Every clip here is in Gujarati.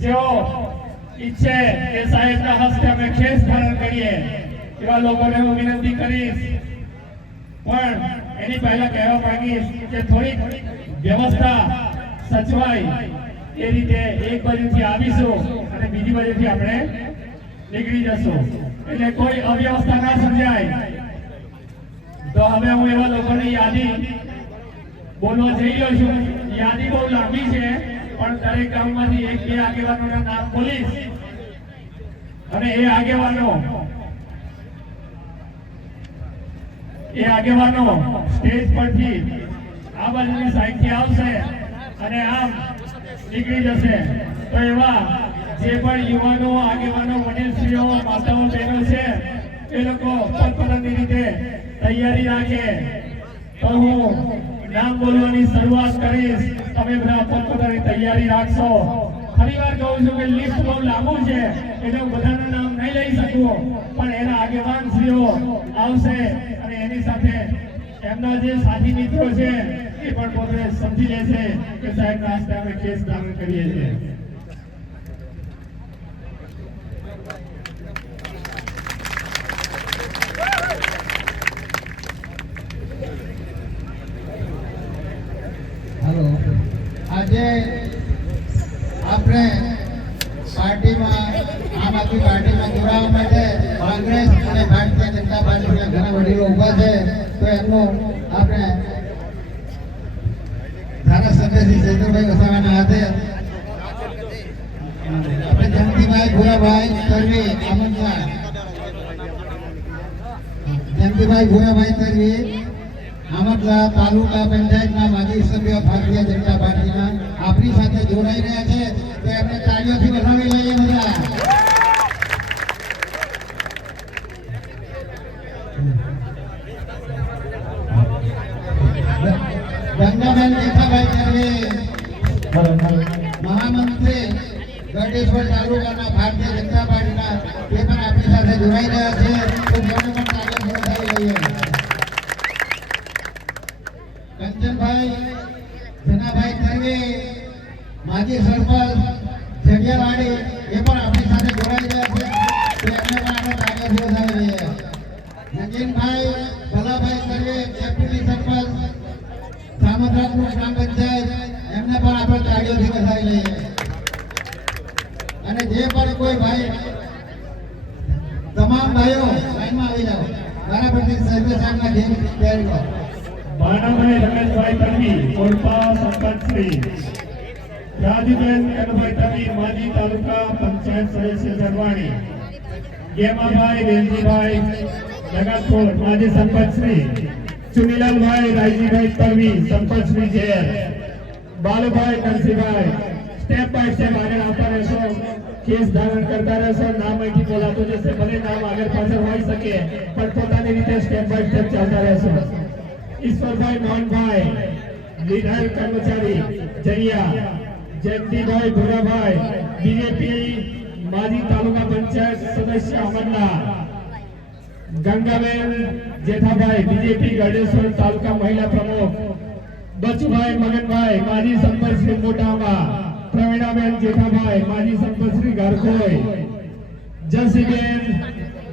જેઓ ઈચ્છે કે સાહેબના હસ્તે અમે ખેસ ધારણ કરીએ એવા લોકોને હું વિનંતી કરીશ, પણ એની પહેલા કહેવા માંગીશ કે થોડીક વ્યવસ્થા સચવાય એ રીતે એક બાજુથી આવીશું અને બીજી બાજુથી આપણે નીકળી જશું, એટલે કોઈ અવ્યવસ્થા ના સર્જાય. તો હવે હું એવા લોકોની યાદી બોલવા જઈ રહ્યો છું. યાદી બહુ લાંબી છે, પણ દરેક ગામમાંથી એક બે આગેવાનોના નામ બોલીશ અને એ આગેવાનો સ્ટેજ પરથી આ બાજુની સાઈડથી આવશે અને આમ નીકળી જશે. તો એવા જે પણ યુવાનો, આગેવાનો, વડીલશ્રીઓ, માતાઓ, બહેનો છે એ લોકો પોતપોતાની રીતે તૈયારી રાખે. તો હું નામ બોલવાની શરૂઆત કરીશ. તમે બધા પોતપોતાની તૈયારી રાખશો. ફરીવાર કહું છું કે લિસ્ટ બહુ લાંબુ છે એટલે હું બધાના નામ નહીં લઈ શકું, પણ એના આગેવાનશ્રીઓ આવશે અને એની સાથે એમના જે સાથી મિત્રો છે એ પણ પોતે સમજી લેશે કે સાહેબના હસ્તે અમે કેસ ધારણ કરીએ છીએ. આજે આપણે પાર્ટીમાં આમ આદમી પાર્ટીમાં જોડાવા માટે કોંગ્રેસ અને ભારતીય જનતા પાર્ટીના ઘણા વડીલો ઉભા છે. તો એમનું આપણે ધારાસભ્ય શ્રી ચૈતરભાઈ વસાવાના હાથે આપણે જયંતિભાઈ ભૂરાભાઈ તરવી આમંત્રણ, જયંતિભાઈ ભૂરાભાઈ તરવી આમટલા તાલુકા પંચાયતના માજી સભ્ય ભારતીય જનતા પાર્ટીના આપણી સાથે જોડાઈ રહ્યા છે. તો એમને તાળીઓથી વધાવી લઈએ બધા. ગંગાબેન જેઠાભાઈ તરવી મહામંત્રી ગઢેશ્વર તાલુકાના ભારતીય જનતા પાર્ટીના એ પણ આપણી સાથે જોડાઈ રહ્યા છે. તો જેમને પણ તાળીઓ વધાવી લઈએ. કંચનભાઈ જનાભાઈ તરવી માજી સરપંચ જડિયાવાડી એ પણ આપણી સાથે જોડાઈ રહ્યા છે. તો એમને પણ આપણે તાળીઓથી વધાવી લઈએ. નગીનભાઈ ભલાભાઈ તરવી ડેપ્યુટી સરપંચ સામંતરાજપુર ગ્રામ પંચાયત એમને પણ આપણે તાળીઓથી વધાવી લઈએ. અને જે પણ કોઈ ભાઈ, તમામ ભાઈઓ લાઈનમાં આવી જાઓ. બરાબરથી સાહેબના ઘેર તૈયારી કરો. માનવભાઈ રમેશભાઈ તરવી કોલપા સરપંચ શ્રી, રાજુબેન કનુભાઈ તરવી માજી તાલુકા પંચાયત સદસ્ય સરવાણી, ગેમાભાઈ વેલજીભાઈ જગતપુર માજી સરપંચ શ્રી, ચુનીલાલભાઈ રાયજીભાઈ તરવી સરપંચ શ્રી જેર, બાલુભાઈ કરસીભાઈ. સ્ટેપ બાય સ્ટેપ આગળ આવતા રહેશો, કેસ ધારણ કરતા રહેશો. નામ અહીંથી બોલાતો જશે, ભલે નામ આગળ પાછળ હોઈ શકે પણ પોતાની રીતે સ્ટેપ બાય સ્ટેપ ચાલતા રહેશો. ઈશ્વરભાઈ મોહનભાઈ લીડર કર્મચારી જરિયા, જયંતિભાઈ ભૂરાભાઈ બીજેપી માજી તાલુકા પંચાયત સદસ્ય અમરલા, ગંગાબેન જેઠાભાઈ બીજેપી ગઢેશ્વર તાલુકા મહિલા પ્રમુખ, બચુભાઈ મગનભાઈ માજી સરપંચ શ્રી મોટામાં, પ્રવીણાબેન જેઠાભાઈ માજી સરપંચ શ્રી ઘરકોઈ, જસીબેન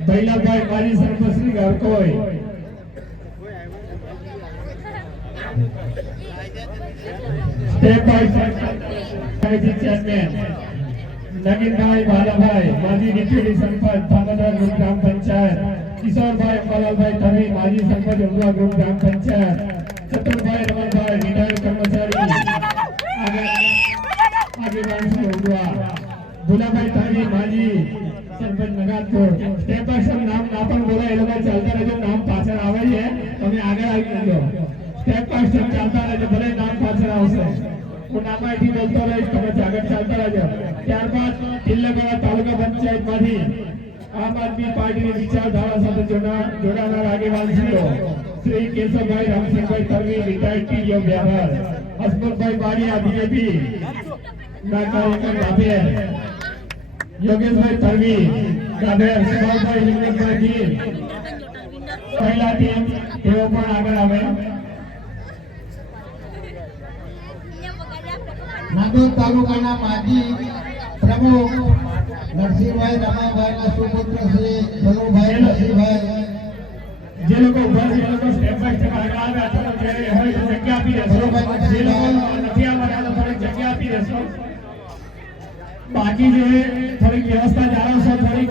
ભૈલાભાઈ માજી સરપંચ શ્રી ઘરકોઈ, step by step chairman Naginbhai Bhalabhai માજી ડેપ્યુટી સરપંચ થામદરા ગ્રુપ ગ્રામ પંચાયત, કિશોરભાઈ અંબાલાલભાઈ તરવી માજી સરપંચ ઉમરા ગ્રુપ ગ્રામ પંચાયત, ચતુરભાઈ રમણભાઈ રિટાયર્ડ કર્મચારી આગેવાન શ્રી ઉમરા, ભુલાભાઈ તરવી માજી sarpanch Nagatpur. Step by step નામ ના પણ બોલાય એ લોકો ચાલતા રહેજો. નામ પાછળ આવે છે, તમે આગળ આવી જજો. સ્ટેપ બાય સ્ટેપ ચાલતા રહેજો, ભલે નામ પાછળ આવશે. હું નામાથી બોલતો રહીશ, તમે આગળ ચાલતા રહેજો. ત્યારબાદ તિલકવાડા તાલુકા પંચાયતમાંથી આમ આદમી પાર્ટીની વિચારધારા સાથે જોડાનાર આગેવાનશ્રીઓ શ્રી કેશવભાઈ રામસિંહભાઈ તરવી રિટાયર્ડ પીડીઓ વ્યવહાર, હસમુખભાઈ બારિયા બીજેપી ના કાર્યકર ગાભેર, યોગેશભાઈ તરવી ગાભેર, સુભાષભાઈ લિંગેશભાઈ ગીર પહેલા ટીમ તેઓ પણ આગળ આવે. નાંદોદ તાલુકાના માજી પ્રમુખ નરસિંહભાઈ રમાભાઈના સુપુત્ર શ્રી સલુભાઈ નરસિંહભાઈ જે લોકો ઉભા છે એ લોકો સ્ટેપ બાય સ્ટેપ આગળ આવે અથવા તો જે હોય તો જગ્યા આપી દેશો. જે લોકો નથી આવવાના તો થોડીક જગ્યા આપી દેશો. બાકી જે થોડીક વ્યવસ્થા જાળવશો, થોડીક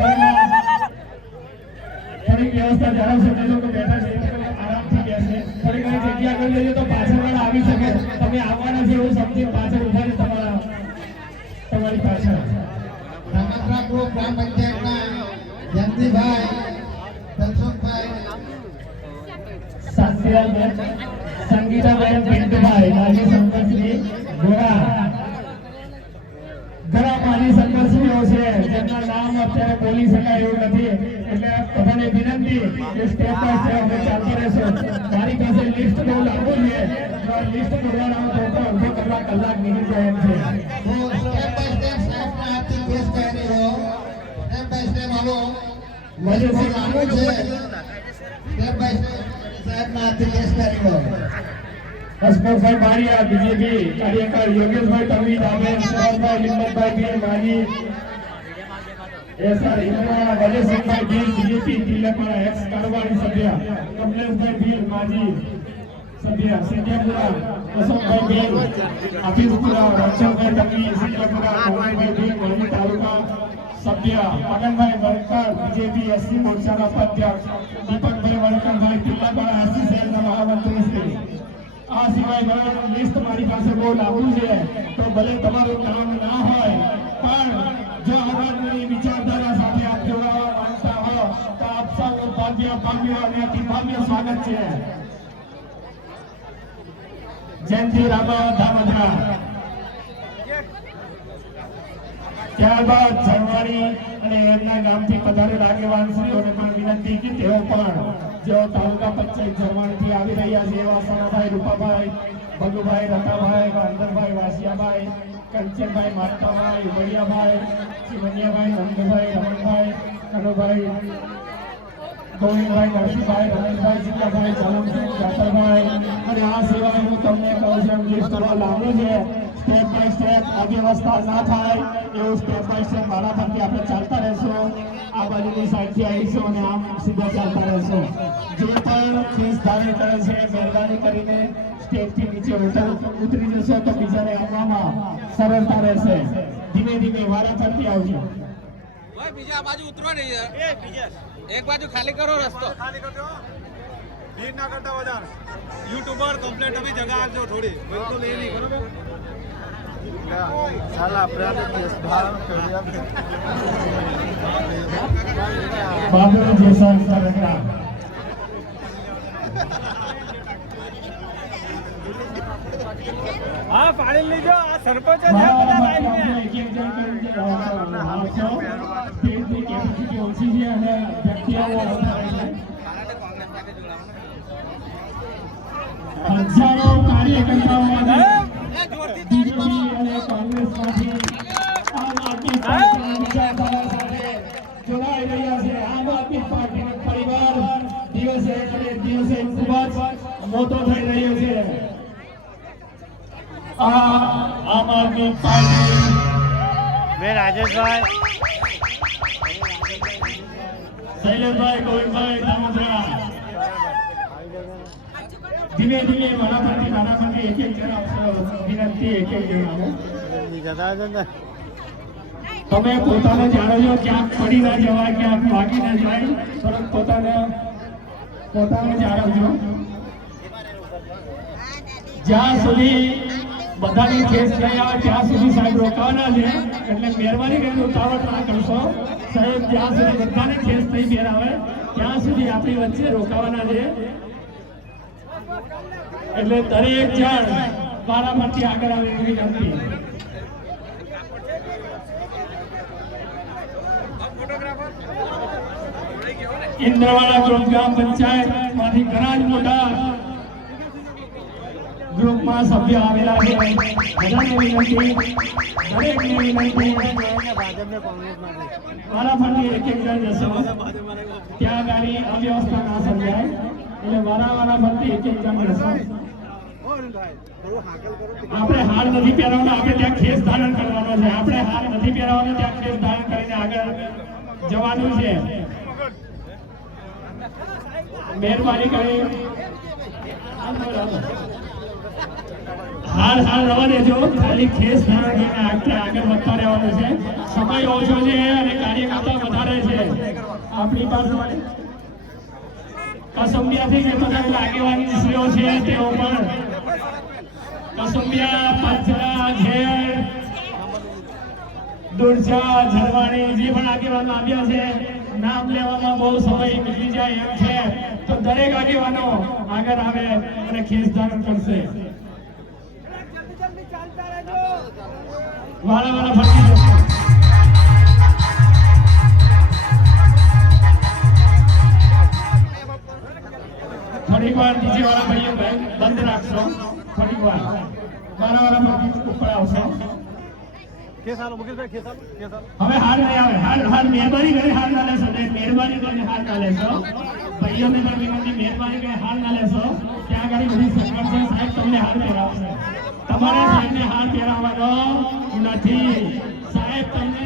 વ્યવસ્થા જાળવશો, જે લોકો બેઠા છે એ લોકો આરામથી બેસે. થોડી ઘણી જગ્યા કરી દેજો તો પાછળ વાળા આવી શકે. તમે આવવાના છે એવું સમજી પાછળ ઉભા છે તમારી પાછળ. રામત્રા ગ્રુપ ગ્રામ પંચાયતના જયંતિભાઈ ધનસુખભાઈ સાત્યાબેન સંગીતાબેન પિન્ટુભાઈ માજી સંપતશ્રી ગોરા ઘણા માજી સંપતશ્રીઓ છે જેમના નામ અત્યારે બોલી શકાય એવું નથી. એટલે બધાને વિનંતી કે સ્ટેપ બાય સ્ટેપ અમે ચાલતા રહેશો. મારી પાસે લિસ્ટ બહુ લાંબુ છે. જો આ લિસ્ટ બોલવાનું તો અડધો કલાક નીકળી જાય એમ છે. તો સ્ટેપ બાય સ્ટેપ સાહેબના હાથથી કેસ કરી રહ્યો. સ્ટેપ બાય સ્ટેપ આવો. મજે બહુ લાંબુ છે. સ્ટેપ બાય સ્ટેપ સાહેબના હાથથી કેસ કરી રહ્યો. હસમુખભાઈ બારિયા બીજેપી કાર્યકર, યોગેશભાઈ તન્વી દામેન, સુરેશભાઈ લીંબતભાઈ બીર માજી, એસઆર ઇન્દ્રા વજયસિંહભાઈ બીર બીજેપી તિલકવાળા એક્સ કારોબારી સભ્ય, કમલેશભાઈ બીર માજી સભ્ય, સિદ્ધપુરા અશોકભાઈ બીર આફીસપુરા, રક્ષણભાઈ તન્વી સિદ્ધપુરા, મોહનભાઈ બીર માજી તાલુકા સભ્ય, મગનભાઈ વણકર બીજેપી એસસી મોરચાના ઉપાધ્યક્ષ, દીપકભાઈ વણકરભાઈ તિલકવાળા એસસી સેલના મહામંત્રી શ્રી. આ સિવાય ઘણા લિસ્ટ મારી પાસે બહુ લાંબુ છે. તો ભલે તમારું કામ ના હોય પણ જો અમારી વિચારધારા સાથે આપ જોડાવા માંગતા હો તો આપ સૌનું ભવ્ય અને અતિ ભવ્ય સ્વાગત છે. જયંતિ રામા ધામધરા. ત્યારબાદ ઝરવાણી અને એમના ગામથી પધારેલ આગેવાનશ્રીઓને પણ વિનંતી કે તેઓ પણ જેઓ તાલુકા પંચાયત ઝરવાણીથી આવી રહ્યા છે એવા સનાભાઈ રૂપાભાઈ, ભગુભાઈ, રતાભાઈ, વાંદરભાઈ, વાસિયાભાઈ, કંચનભાઈ, માતાભાઈ, વડિયાભાઈ, ચીમનિયાભાઈ, નંદભાઈ, રમણભાઈ, કનુભાઈ, ગોવિંદભાઈ, નરસિંહભાઈ, રમેશભાઈ, જીતાભાઈ, ચાલમસિંહ, જાતરભાઈ. અને આ સિવાય હું તમને કહું છું લિસ્ટ થોડું લાંબુ છે. સ્ટેપ બાય સ્ટેપ અવ્યવસ્થા ના થાય એવું સ્ટેપ બાય સ્ટેપ મારા પરથી આપણે ચાલતા રહેશું. આ બાજુની સાઈડથી આવીશું અને આમ સીધા ચાલતા રહેશું. જે પણ ફીસ ધારણ કરે છે મહેરબાની કરીને સ્ટેજથી નીચે ઉતરી જશો તો બીજાને આવવામાં સરળતા રહેશે. ધીમે ધીમે વારા ફરતી આવજો. બીજા બાજુ ઉતરો નહીં, એક બાજુ ખાલી કરો રસ્તો. ભીડ ના કરતા વધારે યુટ્યુબર કમ્પ્લેટ અભી જગહ આપજો થોડી બિલકુલ એ નહીં બરોબર. બાબુ જેસા સરકાર હા પાડી લીજો. આ સરપંચ જ મારા બધા માટે લાઈન આપણે એક એક જણ કરીને આવશો. સ્ટેજની કેપેસિટી ઓછી છે અને વ્યક્તિઓ વધારે છે. હજારો કાર્યકર્તાઓમાંથી બીજેપી અને કોંગ્રેસમાંથી આમ આદમી પાર્ટીના વિચારધારા સાથે જોડાઈ રહ્યા છે. આમ આદમી પાર્ટીનો પરિવાર દિવસે દિવસે ખૂબ જ મોટો થઈ રહ્યો છે. આમ આદમી પાર્ટી મેં રાજેશભાઈ, શૈલેષભાઈ, ગોવિંદભાઈ, દામોદરા ધીમે ધીમે મારા પરથી એક એક જણ આવશો. વિનંતી એક એક જણ આવો. તમે પોતાને જાણો છો ક્યાંક પડી ના જવાય, ક્યાંક ભાગી ના જાય, પરંતુ પોતાને જાણો. જ્યાં સુધી બધાની કેસ નહીં આવે ત્યાં સુધી સાહેબ રોકાવાના છે. એટલે મહેરબાની કરીને ઉતાવળ ના કરશો સાહેબ. જ્યાં સુધી બધાને કેસ નહીં બેર આવે ત્યાં સુધી આપણી વચ્ચે રોકાવાના છે. એટલે દરેક જણ વારાફરતી આગળ આવે એવી વિનંતી. ઇન્દ્રવાડા ગ્રુપ ગ્રામ પંચાયત માંથી ઘણા જ મોટા ગ્રુપમાં સભ્ય આવેલા છે. બધાને વિનંતી, દરેકને વિનંતી વારાફરતી એક એક જણ જશો. ત્યાં ગાડી અવ્યવસ્થા ના સર્જાય એટલે વારા ફરતી એક એક જણ જશો. આપણે હાર નથી પહેરવાનો, આપણે ત્યાં ખેસ ધારણ કરવાનો છે. આપણે હાર નથી પહેરવાનો, ત્યાં ખેસ ધારણ કરીને આગળ જવાનું છે. મહેરબાની કરી હાર રવા દેજો, ખાલી ખેસ ધારણ કરીને આગળ વધતા રહેવાનું છે. સમય ઓછો છે અને કાર્યકર્તા વધારે છે આપણી પાસે. કસુંબિયાથી જે બધા આગેવાની શ્રીઓ છે તેઓ પણ કસુંબિયા, પંચરા, ઝેર, દુરજા, ઝરવાણી જે પણ આગેવાનો આવ્યા છે, નામ લેવામાં બહુ સમય નીકળી જાય એમ છે, તો દરેક આગેવાનો આગળ આવે અને ખેસ ધારણ કરશે. વાળા ફરતી જશે. થોડીક વાર નીચે વાળા ભાઈઓ બંધ રાખશો. થોડીક વાર વાળા ઉપર આવશો. હવે હાર નહીં આવે. હાર મહેરબાની કરી હાર ના લેશો. મહેરબાની કરીને હાર ના લેશો. ભાઈઓને પણ વિનંતી, મહેરબાની કરીને હાર ના લેશો. ત્યાં આગળ બધી સગવડ છે. સાહેબ તમને હાર પહેરાવશે. તમારે સાહેબને હાર પહેરાવવાનો નથી. સાહેબ તમને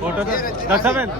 ફોટો તો દર્શાવેન